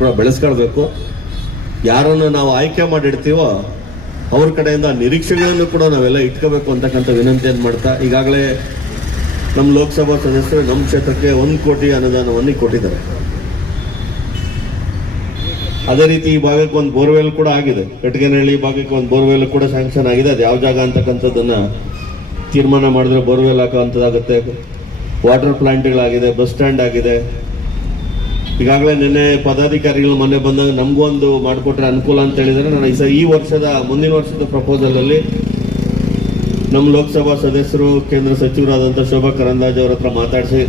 ಕೂಡ ಬೆಳೆಸ್ಕೊಳ್ಬೇಕು. ಯಾರನ್ನು ನಾವು ಆಯ್ಕೆ ಮಾಡಿಡ್ತೀವೋ ಅವ್ರ ಕಡೆಯಿಂದ ನಿರೀಕ್ಷೆಗಳನ್ನು ಕೂಡ ನಾವೆಲ್ಲ ಇಟ್ಕೋಬೇಕು ಅಂತಕ್ಕಂಥ ವಿನಂತಿಯನ್ನು ಮಾಡ್ತಾ, ಈಗಾಗಲೇ ನಮ್ಮ ಲೋಕಸಭಾ ಸದಸ್ಯರು ನಮ್ಮ ಕ್ಷೇತ್ರಕ್ಕೆ ಒಂದು ಕೋಟಿ ಅನುದಾನವನ್ನು ಕೊಟ್ಟಿದ್ದಾರೆ. ಅದೇ ರೀತಿ ಈ ಭಾಗಕ್ಕೆ ಒಂದು ಬೋರ್ವೆಲ್ ಕೂಡ ಆಗಿದೆ. ಕಟ್ಟಿಗೆನಹಳ್ಳಿ ಭಾಗಕ್ಕೆ ಒಂದು ಬೋರ್ವೆಲ್ ಕೂಡ ಸ್ಯಾಂಕ್ಷನ್ ಆಗಿದೆ. ಅದು ಯಾವ ಜಾಗ ಅಂತಕ್ಕಂಥದ್ದನ್ನು ತೀರ್ಮಾನ ಮಾಡಿದ್ರೆ ಬೋರ್ವೆಲ್ ಹಾಕೋಂಥದ್ದಾಗುತ್ತೆ ವಾಟರ್ ಪ್ಲಾಂಟ್ಗಳಾಗಿದೆ ಬಸ್ ಸ್ಟ್ಯಾಂಡ್ ಆಗಿದೆ. ಈಗಾಗಲೇ ನಿನ್ನೆ ಪದಾಧಿಕಾರಿಗಳು ಮೊನ್ನೆ ಬಂದಾಗ ನಮಗೂ ಒಂದು ಮಾಡಿಕೊಟ್ರೆ ಅನುಕೂಲ ಅಂತ ಹೇಳಿದರೆ ನಾನು ಈ ಸ- ಈ ವರ್ಷದ, ಮುಂದಿನ ವರ್ಷದ ಪ್ರಪೋಸಲಲ್ಲಿ ನಮ್ಮ ಲೋಕಸಭಾ ಸದಸ್ಯರು, ಕೇಂದ್ರ ಸಚಿವರಾದಂಥ ಶೋಭಾ ಕರಂದಾಜ್ ಅವರ ಹತ್ರ ಮಾತಾಡಿಸಿ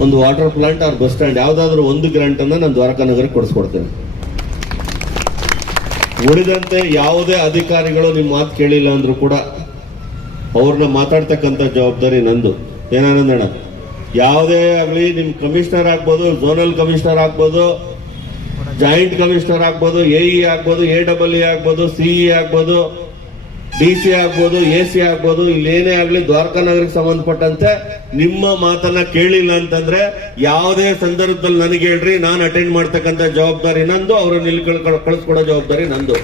ಒಂದು ವಾಟರ್ ಪ್ಲಾಂಟ್ ಅವ್ರ ಬಸ್ ಸ್ಟ್ಯಾಂಡ್ ಯಾವುದಾದ್ರೂ ಒಂದು ಗ್ರಾಂಟನ್ನು ನಾನು ದ್ವಾರಕಾ ನಗರಕ್ಕೆ ಕೊಡಿಸ್ಕೊಡ್ತೇನೆ. ಉಳಿದಂತೆ ಯಾವುದೇ ಅಧಿಕಾರಿಗಳು ನಿಮ್ಮ ಮಾತು ಕೇಳಿಲ್ಲ ಅಂದರೂ ಕೂಡ ಅವ್ರನ್ನ ಮಾತಾಡ್ತಕ್ಕಂಥ ಜವಾಬ್ದಾರಿ ನಂದು. ಏನಾನಂದಣ್ಣ? ಯಾವುದೇ ಆಗಲಿ ನಿಮ್ಮ ಕಮಿಷನರ್ ಆಗ್ಬೋದು, ಝೋನಲ್ ಕಮಿಷನರ್ ಆಗ್ಬೋದು, ಜಾಯಿಂಟ್ ಕಮಿಷನರ್ ಆಗ್ಬೋದು, ಎ ಇ ಆಗ್ಬೋದು, ಎ ಡಬಲ್ ಇ ಆಗ್ಬೋದು ಸಿಇ ಆಗ್ಬೋದು, ಡಿ ಸಿ ಆಗ್ಬೋದು, ಎ ಸಿ ಆಗ್ಬೋದು ಇಲ್ಲಿ ಏನೇ ಆಗಲಿ ದ್ವಾರಕಾ ನಗರಕ್ಕೆ ಸಂಬಂಧಪಟ್ಟಂತೆ ನಿಮ್ಮ ಮಾತನ್ನ ಕೇಳಿಲ್ಲ ಅಂತಂದ್ರೆ ಯಾವುದೇ ಸಂದರ್ಭದಲ್ಲಿ ನನಗೆ ಹೇಳ್ರಿ, ನಾನು ಅಟೆಂಡ್ ಮಾಡ್ತಕ್ಕಂಥ ಜವಾಬ್ದಾರಿ ನಂದು, ಅವರನ್ನು ಇಲ್ಲಿ ಕಳಿಸ್ಕೊಡೋ ಜವಾಬ್ದಾರಿ ನಂದು.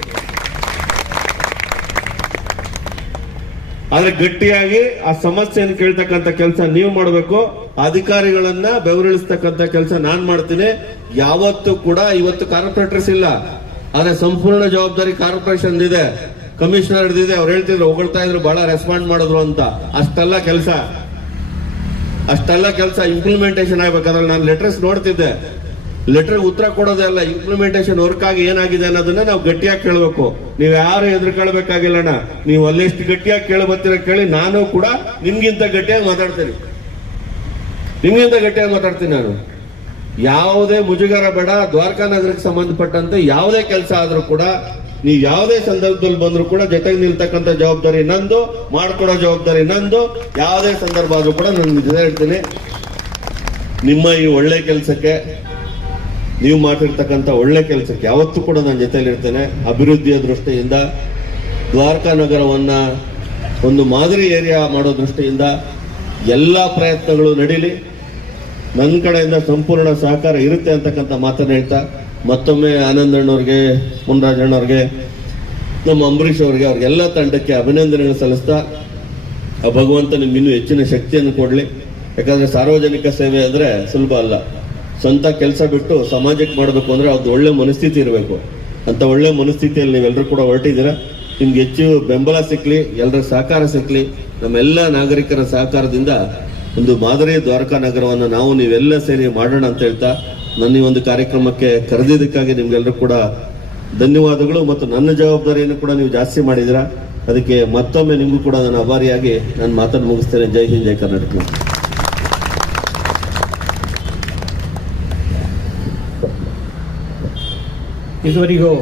ಆದ್ರೆ ಗಟ್ಟಿಯಾಗಿ ಆ ಸಮಸ್ಯೆಯನ್ನು ಕೇಳ್ತಕ್ಕಂಥ ಕೆಲಸ ನೀವು ಮಾಡಬೇಕು. ಅಧಿಕಾರಿಗಳನ್ನ ಬೆವರಿಳಿಸ್ತಕ್ಕಂಥ ಕೆಲಸ ನಾನ್ ಮಾಡ್ತೀನಿ. ಯಾವತ್ತೂ ಕೂಡ ಇವತ್ತು ಕಾರ್ಪೊರೇಟರ್ಸ್ ಇಲ್ಲ. ಆದ್ರೆ ಸಂಪೂರ್ಣ ಜವಾಬ್ದಾರಿ ಕಾರ್ಪೊರೇಷನ್ ಇದೆ. ಕಮಿಷನರ್ ಹಿಡಿದಿದೆ ಅವ್ರು ಹೇಳ್ತಿದ್ರು, ಹೊಗಳ್ತಾ ಇದ್ರು, ಬಹಳ ರೆಸ್ಪಾಂಡ್ ಮಾಡಿದ್ರು ಅಂತ. ಅಷ್ಟೆಲ್ಲ ಕೆಲಸ. ಅಷ್ಟೆಲ್ಲ ಕೆಲಸ ಇಂಪ್ಲಿಮೆಂಟೇಷನ್ ಆಗ್ಬೇಕಾದ್ರೆ ನಾನು ಲೆಟರ್ಸ್ ನೋಡ್ತಿದ್ದೆ. ಲೆಟರ್ ಉತ್ತರ ಕೊಡೋದೇ ಅಲ್ಲ ಇಂಪ್ಲಿಮೆಂಟೇಷನ್ ವರ್ಕ್ ಆಗಿ ಏನಾಗಿದೆ ಅನ್ನೋದನ್ನ ನಾವು ಗಟ್ಟಿಯಾಗಿ ಕೇಳಬೇಕು. ನೀವು ಯಾರು ಎದುರ್ಕೊಳ್ಬೇಕಾಗಿಲ್ಲಣ್ಣ? ನೀವು ಅಲ್ಲೆಷ್ಟು ಗಟ್ಟಿಯಾಗಿ ಕೇಳಬತ್ತೀರ ಕೇಳಿ ನಾನು ಕೂಡ ನಿಮ್ಗಿಂತ ಗಟ್ಟಿಯಾಗಿ ಮಾತಾಡ್ತೀನಿ. ನಿಮ್ಗಿಂತ ಗಟ್ಟಿಯಾಗಿ ಮಾತಾಡ್ತೀನಿ ನಾನು. ಯಾವುದೇ ಮುಜುಗರ ಬೇಡ ದ್ವಾರಕಾ ನಗರಕ್ಕೆ ಸಂಬಂಧಪಟ್ಟಂತೆ ಯಾವುದೇ ಕೆಲಸ ಆದರೂ ಕೂಡ, ನೀವು ಯಾವುದೇ ಸಂದರ್ಭದಲ್ಲಿ ಬಂದರೂ ಕೂಡ ಜೊತೆಗೆ ನಿಲ್ತಕ್ಕಂಥ ಜವಾಬ್ದಾರಿ ನಂದು, ಮಾಡ್ಕೊಡೋ ಜವಾಬ್ದಾರಿ ನಂದು, ಯಾವುದೇ ಸಂದರ್ಭ ಆದರೂ ಕೂಡ ನಾನು ನಿಜ ಹೇಳ್ತೀನಿ. ನಿಮ್ಮ ಈ ಒಳ್ಳೆ ಕೆಲಸಕ್ಕೆ ನೀವು ಮಾಡಿರ್ತಕ್ಕಂಥ ಒಳ್ಳೆ ಕೆಲಸಕ್ಕೆ ಯಾವತ್ತೂ ಕೂಡ ನಾನು ಜೊತೆಯಲ್ಲಿರ್ತೇನೆ ಅಭಿವೃದ್ಧಿಯ ದೃಷ್ಟಿಯಿಂದ, ದ್ವಾರಕಾ ನಗರವನ್ನ ಒಂದು ಮಾದರಿ ಏರಿಯಾ ಮಾಡೋ ದೃಷ್ಟಿಯಿಂದ ಎಲ್ಲ ಪ್ರಯತ್ನಗಳು ನಡೀಲಿ. ನನ್ನ ಕಡೆಯಿಂದ ಸಂಪೂರ್ಣ ಸಹಕಾರ ಇರುತ್ತೆ ಅಂತಕ್ಕಂಥ ಮಾತನ್ನು ಹೇಳ್ತಾ, ಮತ್ತೊಮ್ಮೆ ಆನಂದಣ್ಣವ್ರಿಗೆ ಮುನ್ರಾಜಣ್ಣವ್ರಿಗೆ ನಮ್ಮ ಅಂಬರೀಷ್ ಅವರಿಗೆ, ಅವ್ರಿಗೆಲ್ಲ ತಂಡಕ್ಕೆ ಅಭಿನಂದನೆಗಳು ಸಲ್ಲಿಸ್ತಾ, ಆ ಭಗವಂತ ನಿಮ್ಗೆ ಇನ್ನೂ ಹೆಚ್ಚಿನ ಶಕ್ತಿಯನ್ನು ಕೊಡಲಿ. ಯಾಕಂದರೆ ಸಾರ್ವಜನಿಕ ಸೇವೆ ಅಂದರೆ ಸುಲಭ ಅಲ್ಲ. ಸ್ವಂತ ಕೆಲಸ ಬಿಟ್ಟು ಸಮಾಜಕ್ಕೆ ಮಾಡಬೇಕು ಅಂದರೆ ಅದು ಒಳ್ಳೆ ಮನಸ್ಥಿತಿ ಇರಬೇಕು. ಅಂತ ಒಳ್ಳೆ ಮನಸ್ಥಿತಿಯಲ್ಲಿ ನೀವೆಲ್ಲರೂ ಕೂಡ ಹೊರಟಿದ್ದೀರಾ? ನಿಮ್ಗೆ ಹೆಚ್ಚು ಬೆಂಬಲ ಸಿಕ್ಕಲಿ ಎಲ್ಲರ ಸಹಕಾರ ಸಿಕ್ಕಲಿ ನಮ್ಮೆಲ್ಲ ನಾಗರಿಕರ ಸಹಕಾರದಿಂದ ಒಂದು ಮಾದರಿ ದ್ವಾರಕಾ ನಗರವನ್ನು ನಾವು ನೀವೆಲ್ಲ ಸೇರಿ ಮಾಡೋಣ ಅಂತ ಹೇಳ್ತಾ, ನನ್ನ ಈ ಒಂದು ಕಾರ್ಯಕ್ರಮಕ್ಕೆ ಕರೆದಿದ್ದಕ್ಕಾಗಿ ನಿಮ್ಗೆಲ್ಲರೂ ಕೂಡ ಧನ್ಯವಾದಗಳು ಮತ್ತು ನನ್ನ ಜವಾಬ್ದಾರಿಯನ್ನು ಕೂಡ ನೀವು ಜಾಸ್ತಿ ಮಾಡಿದ್ದೀರಾ? ಅದಕ್ಕೆ ಮತ್ತೊಮ್ಮೆ ನಿಮಗೂ ಕೂಡ ನಾನು ಅಭಾರಿಯಾಗಿ ನಾನು ಮಾತನ್ನು ಮುಗಿಸ್ತೇನೆ. ಜೈ ಹಿಂದ್, ಜೈ ಕರ್ನಾಟಕ. ಇದುವರೆಗೂ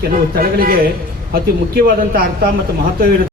ಕೆಲವು ಸ್ಥಳಗಳಿಗೆ ಅತಿ ಮುಖ್ಯವಾದಂಥ ಅರ್ಥ ಮತ್ತು ಮಹತ್ವವಿರುತ್ತೆ